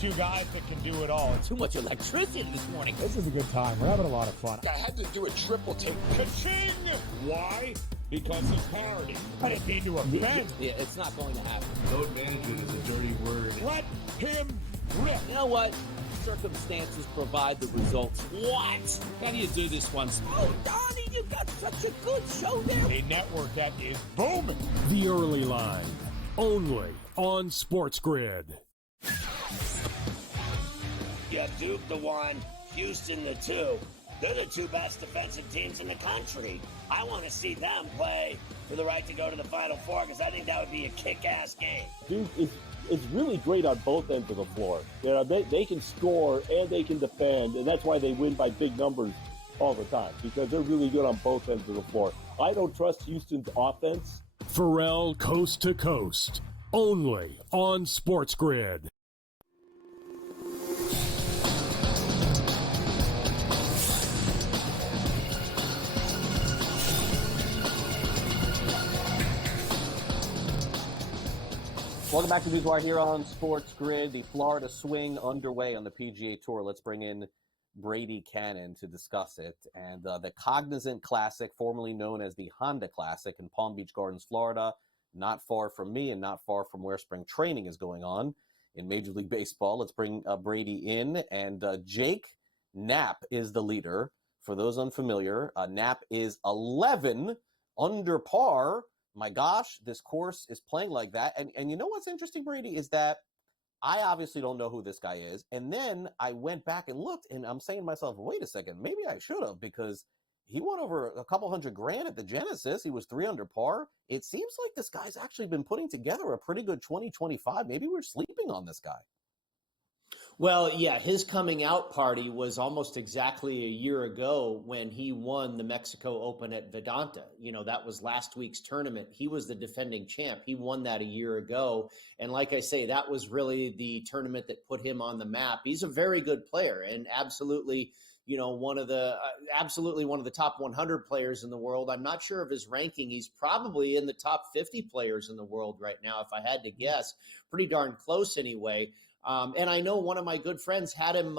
Two guys that can do it all. Too much electricity this morning. This is a good time. We're having a lot of fun. I had to do a triple take. Ka-ching! Why? Because of parity. I didn't mean to offend. Yeah, it's not going to happen. Load management is a dirty word. Let him rip. You know what? Circumstances provide the results. What? How do you do this one? Oh, Donnie, you got such a good show there. A network that is booming. The Early Line, only on SportsGrid. You have Duke the 1, Houston the 2. They're the two best defensive teams in the country. I want to see them play for the right to go to the Final Four because I think that would be a kick-ass game. Duke is really great on both ends of the floor. They can score and they can defend, and that's why they win by big numbers all the time, because they're really good on both ends of the floor. I don't trust Houston's offense. Pharrell Coast to Coast, only on SportsGrid. Welcome back to NewsWire here on SportsGrid. The Florida swing underway on the PGA Tour. Let's bring in Brady Kannon to discuss it. And the Cognizant Classic, formerly known as the Honda Classic in Palm Beach Gardens, Florida, not far from me and not far from where spring training is going on in Major League Baseball. Let's bring Brady in. And Jake Knapp is the leader. For those unfamiliar, Knapp is 11 under par. My gosh, this course is playing like that. And you know what's interesting, Brady, is that I obviously don't know who this guy is. And then I went back and looked, and I'm saying to myself, wait a second, maybe I should have, because he won over a couple $100,000 at the Genesis. He was 3 under par. It seems like this guy's actually been putting together a pretty good 2025. Maybe we're sleeping on this guy. Well, yeah, his coming out party was almost exactly a year ago when he won the Mexico Open at Vedanta. That was last week's tournament. He was the defending champ. He won that a year ago. And like I say, that was really the tournament that put him on the map. He's a very good player and absolutely one of the top 100 players in the world. I'm not sure of his ranking. He's probably in the top 50 players in the world right now, if I had to guess. Pretty darn close anyway. And I know one of my good friends had him,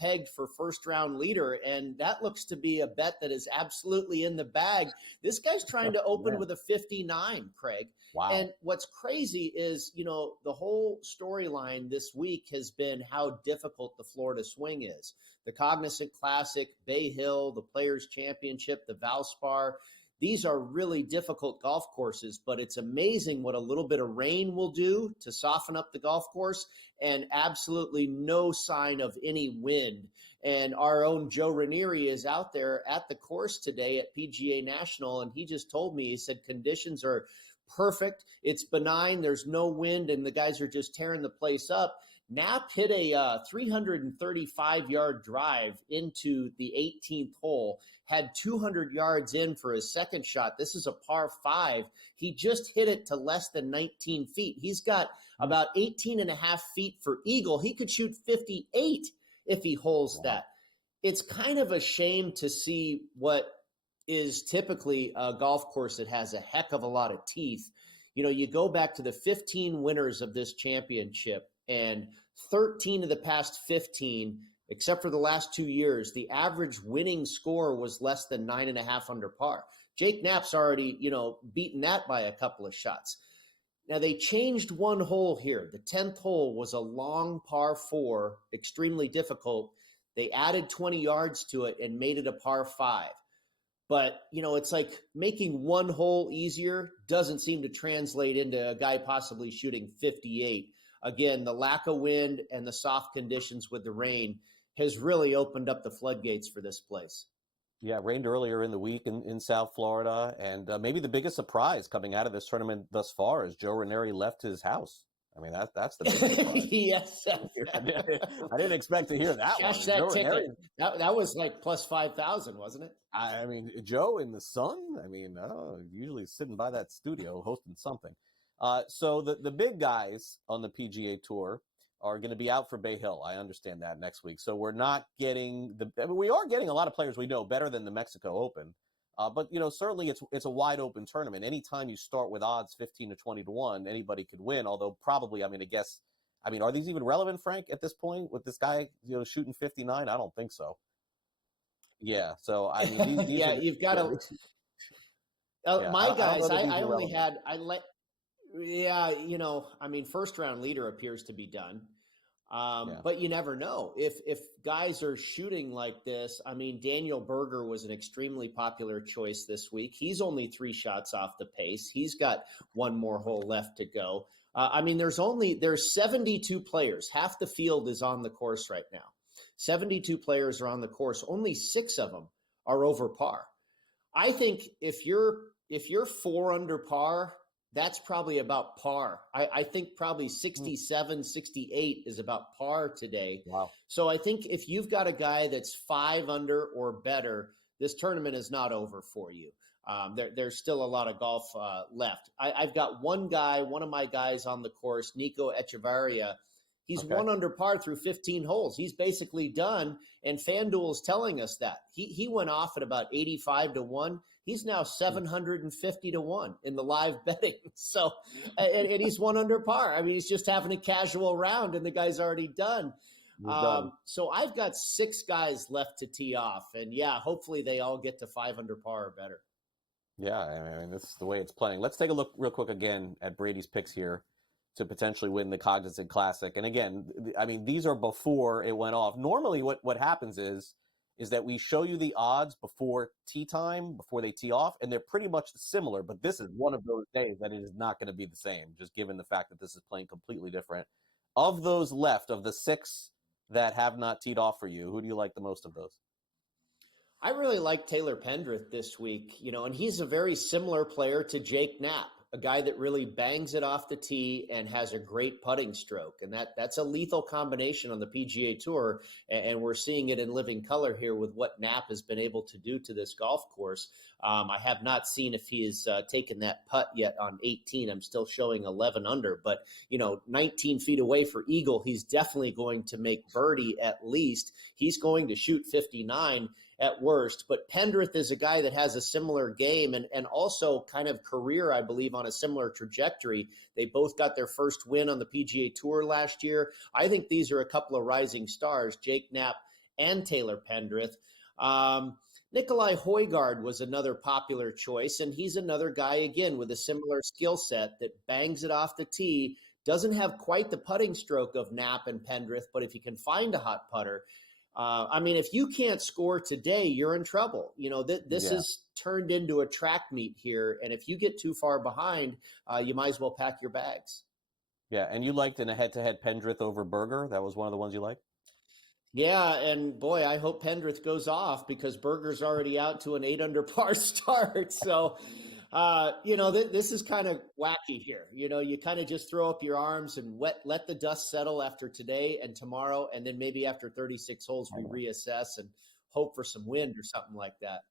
pegged for first round leader, and that looks to be a bet that is absolutely in the bag. This guy's trying to open with a 59, Craig. Wow. And what's crazy is, the whole storyline this week has been how difficult the Florida swing is. The Cognizant Classic, Bay Hill, the Players Championship, the Valspar. These are really difficult golf courses, but it's amazing what a little bit of rain will do to soften up the golf course, and absolutely no sign of any wind. And our own Joe Ranieri is out there at the course today at PGA National, and he just told me, he said conditions are perfect. It's benign. There's no wind, and the guys are just tearing the place up. Knapp hit a 335-yard drive into the 18th hole, had 200 yards in for his second shot. This is a par 5. He just hit it to less than 19 feet. He's got about 18 and a half feet for eagle. He could shoot 58 if he holes that. It's kind of a shame to see what is typically a golf course that has a heck of a lot of teeth. You go back to the 15 winners of this championship, and 13 of the past 15, except for the last 2 years, the average winning score was less than 9.5 under par. Jake Knapp's already, beaten that by a couple of shots. Now, they changed one hole here. The 10th hole was a long par 4, extremely difficult. They added 20 yards to it and made it a par 5. But, it's like making one hole easier doesn't seem to translate into a guy possibly shooting 58. Again, the lack of wind and the soft conditions with the rain has really opened up the floodgates for this place. Yeah, it rained earlier in the week in South Florida, and maybe the biggest surprise coming out of this tournament thus far is Joe Ranieri left his house. I mean, that's the biggest surprise. Yes. I didn't expect to hear that Cash one. that ticket. That was like plus 5,000, wasn't it? I mean, Joe in the sun, usually sitting by that studio hosting something. So the big guys on the PGA Tour are going to be out for Bay Hill. I understand that next week. So we're not getting we are getting a lot of players we know better than the Mexico Open. But certainly it's a wide open tournament. Anytime you start with odds 15 to 20 to 1, anybody could win. Although probably, are these even relevant, Frank, at this point with this guy, shooting 59? I don't think so. Yeah. So these yeah, you've got to. My guys, I only had first round leader appears to be done. But you never know if guys are shooting like this. Daniel Berger was an extremely popular choice this week. He's only 3 shots off the pace. He's got one more hole left to go. There's 72 players. Half the field is on the course right now. 72 players are on the course. Only 6 of them are over par. I think if you're 4 under par, that's probably about par. I think probably 67, 68 is about par today. Wow. So I think if you've got a guy that's 5 under or better, this tournament is not over for you. There's still a lot of golf left. I've got one of my guys on the course, Nico Echevarria. He's 1 under par through 15 holes. He's basically done, and FanDuel is telling us that. He went off at about 85 to 1. He's now 750 to 1 in the live betting. So, and he's 1 under par. He's just having a casual round, and the guy's already done. So I've got 6 guys left to tee off, and hopefully they all get to 5 under par or better. Yeah, this is the way it's playing. Let's take a look real quick again at Brady's picks here to potentially win the Cognizant Classic. And again, these are before it went off. Normally what happens is that we show you the odds before tee time, before they tee off, and they're pretty much similar. But this is one of those days that it is not going to be the same, just given the fact that this is playing completely different. Of those left, of the 6 that have not teed off for you, who do you like the most of those? I really like Taylor Pendrith this week, and he's a very similar player to Jake Knapp, a guy that really bangs it off the tee and has a great putting stroke. And that's a lethal combination on the PGA Tour. And we're seeing it in living color here with what Knapp has been able to do to this golf course. I have not seen if he has taken that putt yet on 18. I'm still showing 11 under, but 19 feet away for eagle, he's definitely going to make birdie at least. He's going to shoot 59 at worst. But Pendrith is a guy that has a similar game and also kind of career, I believe, on a similar trajectory. They both got their first win on the PGA Tour last year. I think these are a couple of rising stars, Jake Knapp and Taylor Pendrith. Nikolai Højgaard was another popular choice, and he's another guy, again, with a similar skill set that bangs it off the tee, doesn't have quite the putting stroke of Knapp and Pendrith, but if you can find a hot putter, if you can't score today, you're in trouble. This is turned into a track meet here, and if you get too far behind, you might as well pack your bags. Yeah, and you liked in a head-to-head Pendrith over Berger. That was one of the ones you liked? Yeah, and boy, I hope Pendrith goes off because Berger's already out to an 8 under par start. So, this is kind of wacky here. You kind of just throw up your arms and let the dust settle after today and tomorrow, and then maybe after 36 holes we reassess and hope for some wind or something like that.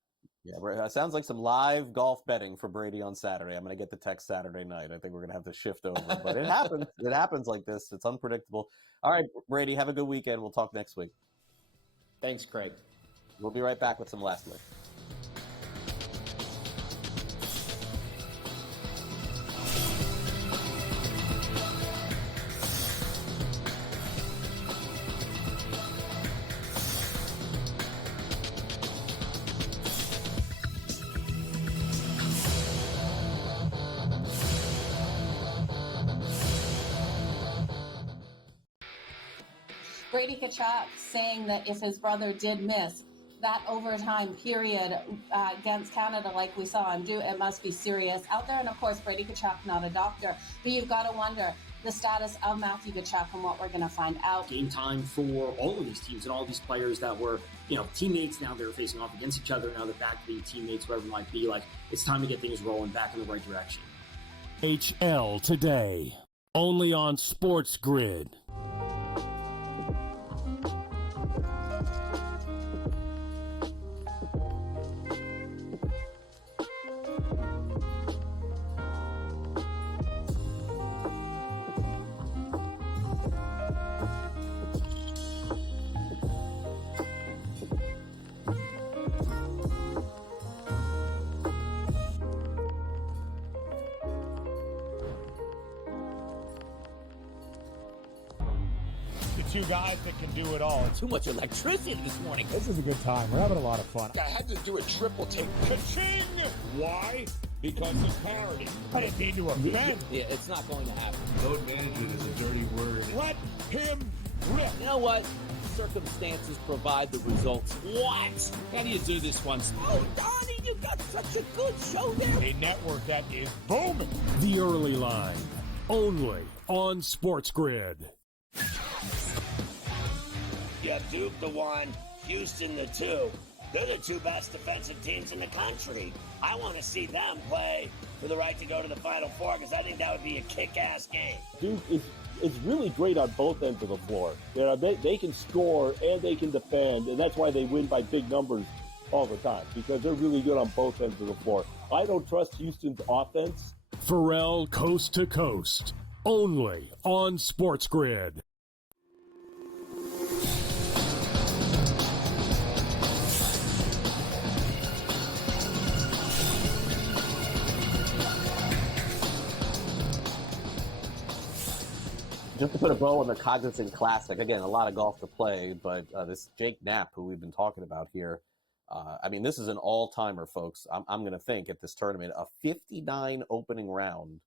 Yeah, sounds like some live golf betting for Brady on Saturday. I'm going to get the text Saturday night. I think we're going to have to shift over, but it happens. It happens like this. It's unpredictable. All right, Brady, have a good weekend. We'll talk next week. Thanks, Craig. We'll be right back with some Last Lick. Brady Kannon saying that if his brother did miss that overtime period against Canada like we saw him do, it must be serious out there. And of course, Brady Kannon, not a doctor, but you've got to wonder the status of Matthew Kannon and what we're going to find out. Game time for all of these teams and all these players that were, teammates. Now they're facing off against each other. Now they're back to being teammates, whatever it might be. It's time to get things rolling back in the right direction. HL today, only on SportsGrid. Two guys that can do it all. Too much electricity this morning. This is a good time. We're having a lot of fun. I had to do a triple take. Ka-ching! Why? Because of parity. I didn't mean to offend. Yeah, it's not going to happen. Load management is a dirty word. Let him rip. You know what? Circumstances provide the results. What? How do you do this one? Oh, Donnie, you got such a good show there. A network that is booming. The Early Line, only on SportsGrid. Yeah, Duke the 1, Houston the 2. They're the two best defensive teams in the country. I want to see them play for the right to go to the Final Four because I think that would be a kick-ass game. Duke is really great on both ends of the floor. They can score and they can defend, and that's why they win by big numbers all the time, because they're really good on both ends of the floor. I don't trust Houston's offense. Pharrell Coast to Coast, only on SportsGrid. Just to put a bow on the Cognizant Classic, again, a lot of golf to play, but this Jake Knapp, who we've been talking about here, this is an all-timer, folks. I'm going to think at this tournament, a 59 opening round.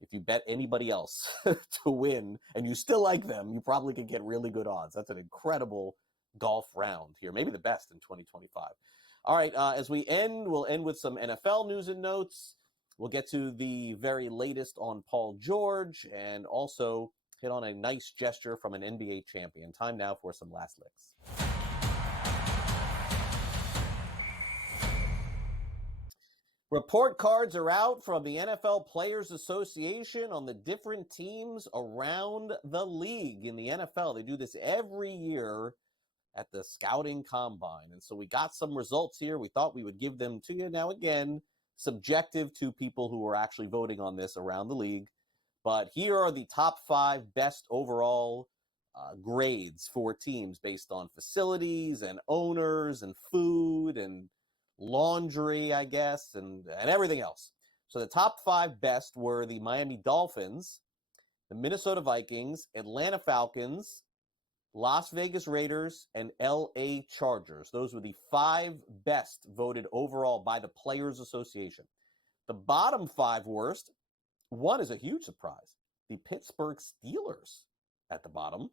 If you bet anybody else to win and you still like them, you probably could get really good odds. That's an incredible golf round here, maybe the best in 2025. All right, as we end, we'll end with some NFL news and notes. We'll get to the very latest on Paul George and also hit on a nice gesture from an NBA champion. Time now for some Last Licks. Report cards are out from the NFL Players Association on the different teams around the league in the NFL. They do this every year at the scouting combine. And so we got some results here. We thought we would give them to you. Now, again, subjective to people who are actually voting on this around the league. But here are the top 5 best overall grades for teams based on facilities and owners and food and laundry, I guess, and everything else. So the top 5 best were the Miami Dolphins, the Minnesota Vikings, Atlanta Falcons, Las Vegas Raiders, and LA Chargers. Those were the 5 best voted overall by the Players Association. The bottom 5 worst, one is a huge surprise. The Pittsburgh Steelers at the bottom,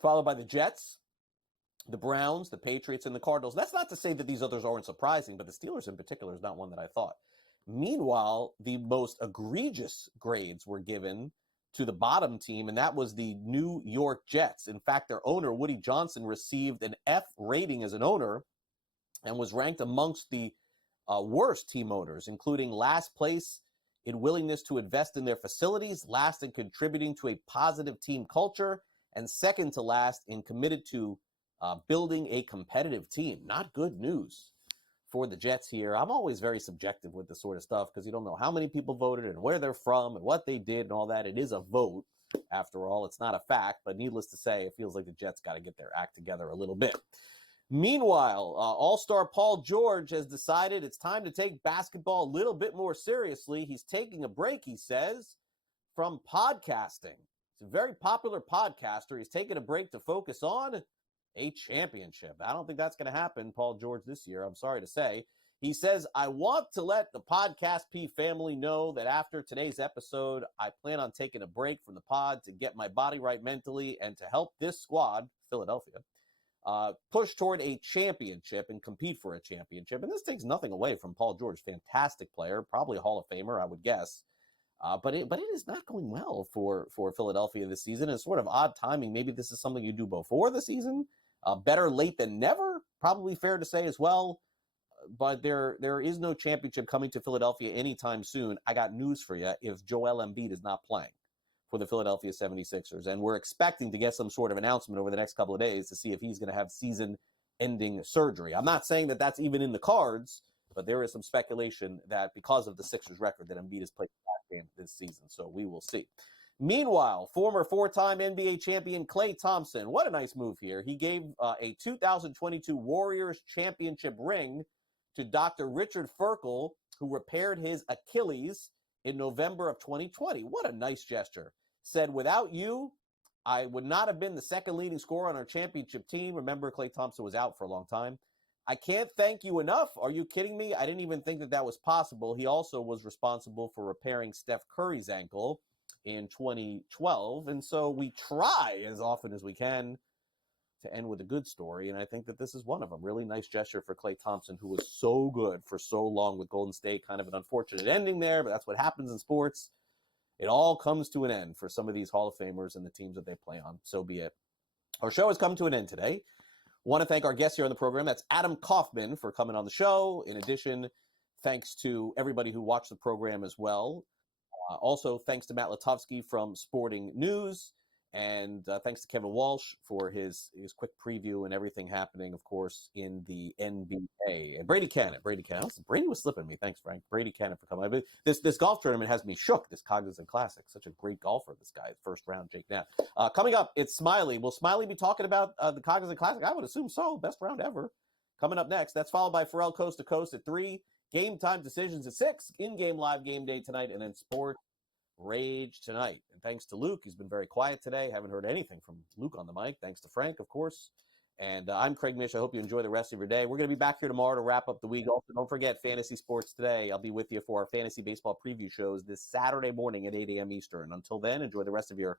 followed by the Jets, the Browns, the Patriots, and the Cardinals. That's not to say that these others aren't surprising, but the Steelers in particular is not one that I thought. Meanwhile, the most egregious grades were given to the bottom team, and that was the New York Jets. In fact, their owner, Woody Johnson, received an F rating as an owner and was ranked amongst the worst team owners, including last place in willingness to invest in their facilities, last in contributing to a positive team culture, and second to last in committed to building a competitive team. Not good news for the Jets here. I'm always very subjective with this sort of stuff because you don't know how many people voted and where they're from and what they did and all that. It is a vote, after all. It's not a fact, but needless to say, it feels like the Jets got to get their act together a little bit. Meanwhile, All-Star Paul George has decided it's time to take basketball a little bit more seriously. He's taking a break, he says, from podcasting. He's a very popular podcaster. He's taking a break to focus on a championship. I don't think that's going to happen, Paul George, this year. I'm sorry to say. He says, I want to let the Podcast P family know that after today's episode, I plan on taking a break from the pod to get my body right mentally and to help this squad, Philadelphia, push toward a championship and compete for a championship. And this takes nothing away from Paul George. Fantastic player, probably a Hall of Famer, I would guess. But it is not going well for Philadelphia this season. It's sort of odd timing. Maybe this is something you do before the season. Better late than never, probably fair to say as well. But there is no championship coming to Philadelphia anytime soon. I got news for you if Joel Embiid is not playing for the Philadelphia 76ers. And we're expecting to get some sort of announcement over the next couple of days to see if he's going to have season-ending surgery. I'm not saying that that's even in the cards, but there is some speculation that because of the Sixers record that Embiid has played the last game this season. So we will see. Meanwhile, former 4-time NBA champion Klay Thompson, what a nice move here. He gave a 2022 Warriors championship ring to Dr. Richard Ferkel, who repaired his Achilles in November of 2020. What a nice gesture. Said, without you, I would not have been the second leading scorer on our championship team. Remember, Klay Thompson was out for a long time. I can't thank you enough. Are you kidding me? I didn't even think that was possible. He also was responsible for repairing Steph Curry's ankle in 2012. And so we try as often as we can to end with a good story. And I think that this is one of them. Really nice gesture for Klay Thompson, who was so good for so long with Golden State. Kind of an unfortunate ending there, but that's what happens in sports. It all comes to an end for some of these Hall of Famers and the teams that they play on. So be it. Our show has come to an end today. Want to thank our guest here on the program. That's Adam Kaufman for coming on the show. In addition, thanks to everybody who watched the program as well. Also, thanks to Matt Lutovsky from Sporting News. And thanks to Kevin Walsh for his quick preview and everything happening, of course, in the NBA. And Brady Kannon. Brady was slipping me. Thanks, Frank. Brady Kannon for coming. This golf tournament has me shook, this Cognizant Classic. Such a great golfer, this guy. First round, Jake Knapp. Coming up, it's Smiley. Will Smiley be talking about the Cognizant Classic? I would assume so. Best round ever. Coming up next. That's followed by Pharrell Coast to Coast at 3. Game time decisions at 6. In-game live game day tonight. And then Sports Rage tonight. And thanks to Luke. He's been very quiet today. Haven't heard anything from Luke on the mic. Thanks to Frank, of course. And I'm Craig Mish. I hope you enjoy the rest of your day. We're going to be back here tomorrow to wrap up the week. Also, don't forget Fantasy Sports Today. I'll be with you for our fantasy baseball preview shows this Saturday morning at 8 a.m. Eastern. Until then, enjoy the rest of your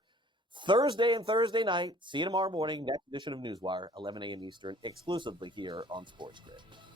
Thursday and Thursday night. See you tomorrow morning. Next edition of NewsWire, 11 a.m. Eastern, exclusively here on SportsGrid.